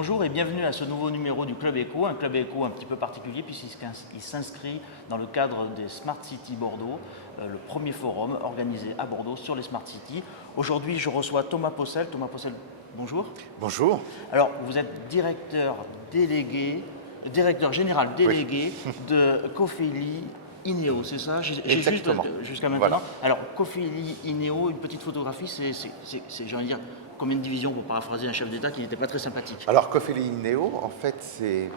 Bonjour et bienvenue à ce nouveau numéro du Club Eco, un Club Eco un petit peu particulier puisqu'il s'inscrit dans le cadre des Smart City Bordeaux, le premier forum organisé à Bordeaux sur les Smart City. Aujourd'hui, je reçois Thomas Possel. Thomas Possel, bonjour. Bonjour. Alors, vous êtes directeur général délégué de Cofeli Ineo, c'est ça? J'ai juste Exactement. jusqu'à maintenant. Voilà. Alors, Cofeli Ineo, une petite photographie, j'ai envie de dire, combien de divisions pour paraphraser un chef d'État qui n'était pas très sympathique? Alors, Cofeli Neo, en fait, c'est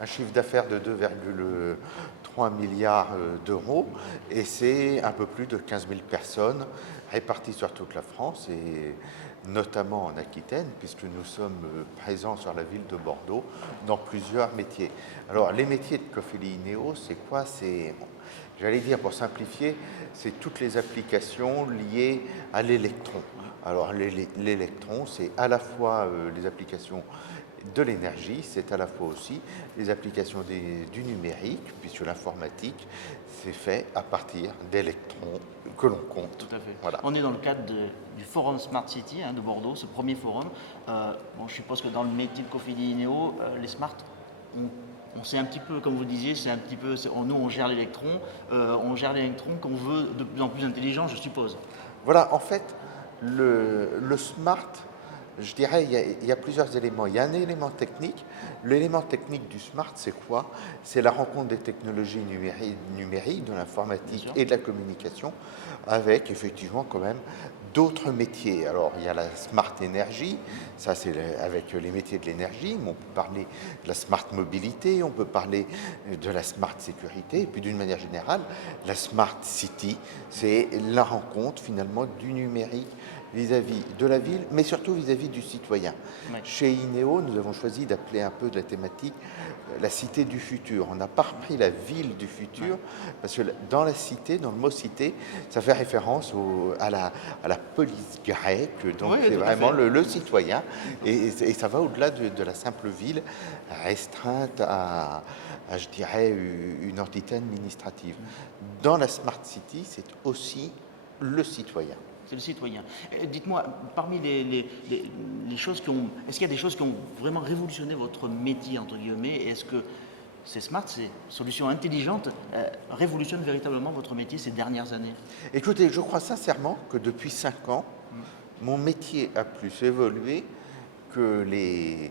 un chiffre d'affaires de 2,3 milliards d'euros et c'est un peu plus de 15 000 personnes réparties sur toute la France et notamment en Aquitaine, puisque nous sommes présents sur la ville de Bordeaux dans plusieurs métiers. Alors, les métiers de Cofeli Neo, c'est quoi? J'allais dire, pour simplifier, c'est toutes les applications liées à l'électron. Alors l'électron, c'est à la fois les applications de l'énergie, c'est à la fois aussi les applications du numérique, puisque l'informatique, c'est fait à partir d'électrons que l'on compte. Tout à fait. Voilà. On est dans le cadre du Forum Smart City de Bordeaux, ce premier forum. Je suppose que dans le métier de Cofeli Ineo, les Smart, on sait un petit peu, comme vous disiez, nous on gère l'électron qu'on veut de plus en plus intelligent, je suppose. Voilà, en fait, le smart, je dirais, il y a plusieurs éléments. Il y a un élément technique. L'élément technique du smart, c'est quoi? C'est la rencontre des technologies numériques, de l'informatique et de la communication, avec effectivement quand même d'autres métiers. Alors, il y a la smart énergie, ça c'est avec les métiers de l'énergie, mais on peut parler de la smart mobilité, on peut parler de la smart sécurité, et puis d'une manière générale, la smart city, c'est la rencontre finalement du numérique vis-à-vis de la ville, mais surtout vis-à-vis du citoyen. Ouais. Chez Ineo, nous avons choisi d'appeler un peu de la thématique la cité du futur. On n'a pas repris la ville du futur, parce que dans la cité, dans le mot cité, ça fait référence à la police grecque, donc Oui, c'est tout à vraiment fait. le citoyen, et ça va au-delà de la simple ville restreinte je dirais, une entité administrative. Dans la Smart City, c'est aussi le citoyen. C'est le citoyen. Dites-moi, parmi les choses est-ce qu'il y a des choses qui ont vraiment révolutionné votre métier, entre guillemets, et est-ce que ces smart, ces solutions intelligentes, révolutionnent véritablement votre métier ces dernières années? Écoutez, je crois sincèrement que depuis 5 ans, mon métier a plus évolué que les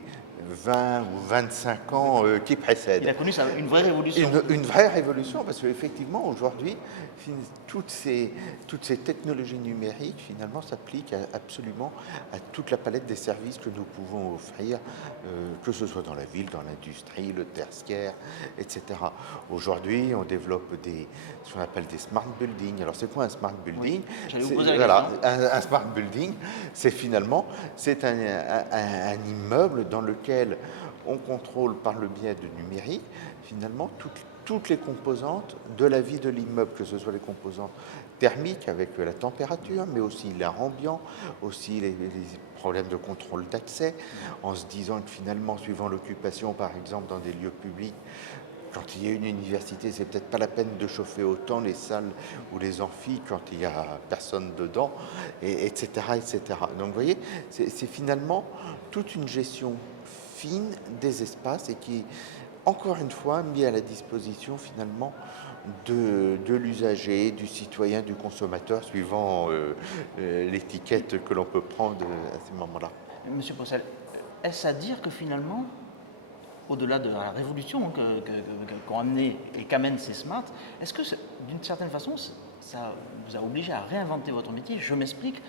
20 ou 25 ans qui précèdent. Il a connu une vraie révolution. Une vraie révolution, parce qu'effectivement, aujourd'hui, toutes ces technologies numériques, finalement, s'appliquent absolument à toute la palette des services que nous pouvons offrir, que ce soit dans la ville, dans l'industrie, le tertiaire, etc. Aujourd'hui, on développe ce qu'on appelle des smart buildings. Alors, c'est quoi un smart building? Oui, j'allais vous poser la question. Un smart building, c'est un immeuble dans lequel on contrôle par le biais de numérique, finalement, toutes les composantes de la vie de l'immeuble, que ce soit les composantes thermiques avec la température, mais aussi l'air ambiant, aussi les problèmes de contrôle d'accès, en se disant que finalement, suivant l'occupation, par exemple, dans des lieux publics, quand il y a une université, c'est peut-être pas la peine de chauffer autant les salles ou les amphis quand il y a personne dedans, etc., etc. Donc, vous voyez, c'est finalement toute une gestion fine des espaces et qui est, encore une fois, mis à la disposition finalement de l'usager, du citoyen, du consommateur, suivant l'étiquette que l'on peut prendre à ces moments-là. Monsieur Possel, est-ce à dire que finalement, au-delà de la révolution qu'ont amené et qu'amènent ces smart, est-ce que d'une certaine façon, ça vous a obligé à réinventer votre métier? Je m'explique.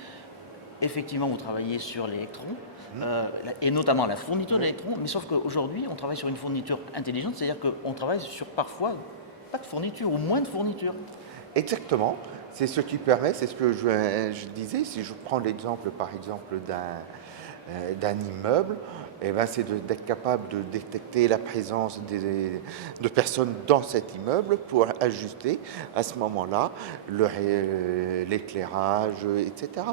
Effectivement, vous travaillez sur l'électron, et notamment la fourniture d'électrons, mais sauf qu'aujourd'hui, on travaille sur une fourniture intelligente, c'est-à-dire qu'on travaille sur parfois pas de fourniture ou moins de fourniture. Exactement, c'est ce qui permet, c'est ce que je disais, si je prends l'exemple par exemple d'un immeuble, eh ben, c'est d'être capable de détecter la présence de personnes dans cet immeuble pour ajuster à ce moment-là l'éclairage, etc.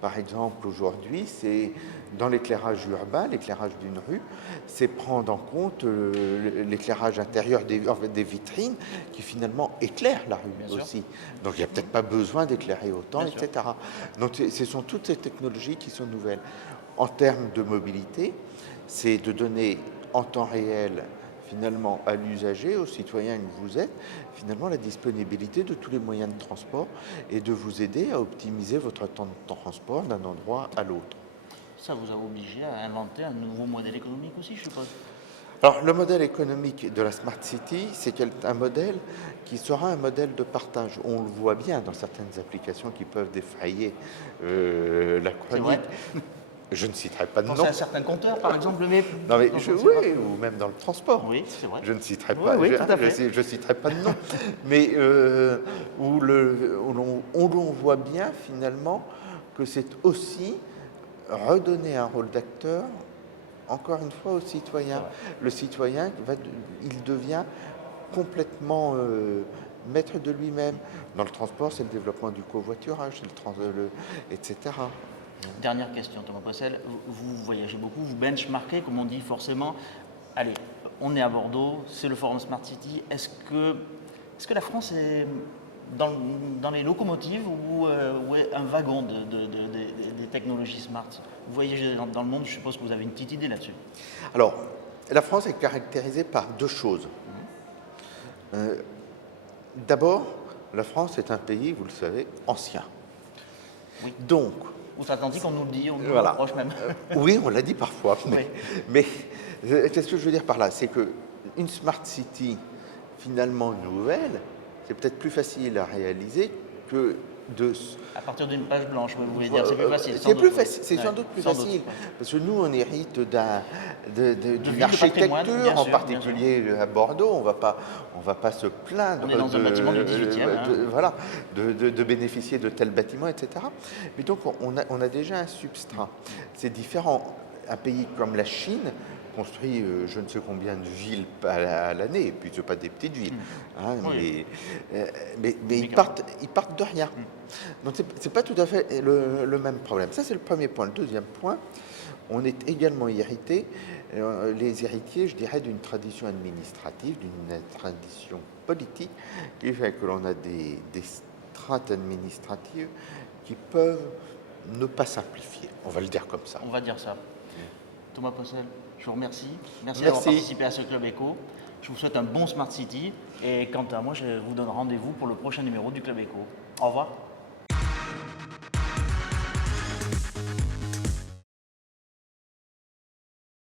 Par exemple, aujourd'hui, c'est dans l'éclairage urbain, l'éclairage d'une rue, c'est prendre en compte l'éclairage intérieur des vitrines qui finalement éclairent la rue Bien sûr. aussi. Donc il n'y a peut-être pas besoin d'éclairer autant, Bien sûr. etc. Donc ce sont toutes ces technologies qui sont nouvelles. En termes de mobilité, c'est de donner en temps réel, finalement, à l'usager, au citoyen que vous êtes, finalement, la disponibilité de tous les moyens de transport et de vous aider à optimiser votre temps de transport d'un endroit à l'autre. Ça vous a obligé à inventer un nouveau modèle économique aussi, je suppose. Alors, le modèle économique de la Smart City, c'est un modèle qui sera un modèle de partage. On le voit bien dans certaines applications qui peuvent défrayer la C'est chronique. vrai. Je ne citerai pas de nom. Pensez à certains compteurs, par exemple, mais... Non, mais dont je, on ne sait pas. oui, ou même dans le transport. Oui, c'est vrai. Je ne citerai Oui, pas, oui, tout à fait. je citerai pas de nom, mais où l'on voit bien finalement que c'est aussi redonner un rôle d'acteur, encore une fois, au citoyen. Le citoyen, il devient complètement maître de lui-même. Dans le transport, c'est le développement du covoiturage, etc. Dernière question, Thomas Poissel. Vous voyagez beaucoup, vous benchmarkez, comme on dit forcément. Allez, on est à Bordeaux, c'est le Forum Smart City. Est-ce que la France est dans les locomotives ou est un wagon des technologies smart? Vous voyagez dans le monde, je suppose que vous avez une petite idée là-dessus. Alors, la France est caractérisée par deux choses. D'abord, la France est un pays, vous le savez, ancien. Oui. Donc, Outre-Atlantique, on nous le dit, on nous voilà. le reproche même. Oui, on l'a dit parfois, Oui. mais qu'est-ce que je veux dire par là? C'est qu'une Smart City, finalement nouvelle, c'est peut-être plus facile à réaliser que de... À partir d'une page blanche, vous voulez dire, c'est plus facile. C'est sans doute, oui. c'est sans Ouais, doute plus sans doute, facile, ouais. parce que nous, on hérite d'une villes de patrimoine, architecture, bien en sûr, particulier à Bordeaux. On va pas se plaindre On est dans un bâtiment du 18e, hein. voilà, de bénéficier de tels bâtiments, etc. Mais donc, on a déjà un substrat. C'est différent. Un pays comme la Chine construit je ne sais combien de villes à l'année, et puis ce pas des petites villes, hein, Oui. mais ils partent de rien. Donc c'est pas tout à fait le même problème. Ça c'est le premier point. Le deuxième point, on est également hérité, les héritiers, je dirais, d'une tradition administrative, d'une tradition politique, qui fait que l'on a des strates administratives qui peuvent ne pas simplifier. On va le dire comme ça. On va dire ça. Thomas Poissel, je vous remercie. Merci d'avoir participé à ce Club Éco. Je vous souhaite un bon Smart City. Et quant à moi, je vous donne rendez-vous pour le prochain numéro du Club Éco. Au revoir.